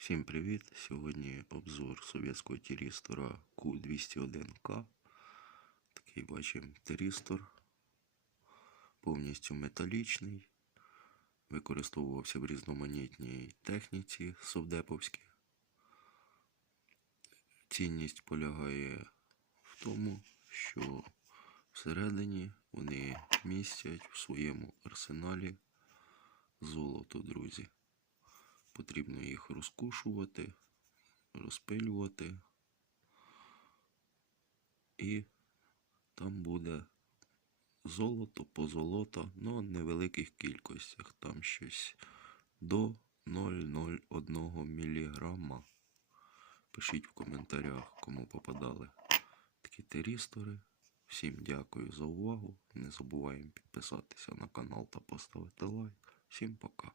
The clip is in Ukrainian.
Всім привіт! Сьогодні обзор совєтського тірістора Q201К. Такий бачимо тирістор. Повністю металічний. Використовувався в різноманітній техніці совдеповській. Цінність полягає в тому, що всередині вони містять в своєму арсеналі золото, друзі. Потрібно їх розкушувати, розпилювати. І там буде золото, позолота, ну, в невеликих кількостях. Там щось до 0,01 міліграма. Пишіть в коментарях, кому попадали такі терістори. Всім дякую за увагу. Не забуваємо підписатися на канал та поставити лайк. Всім пока.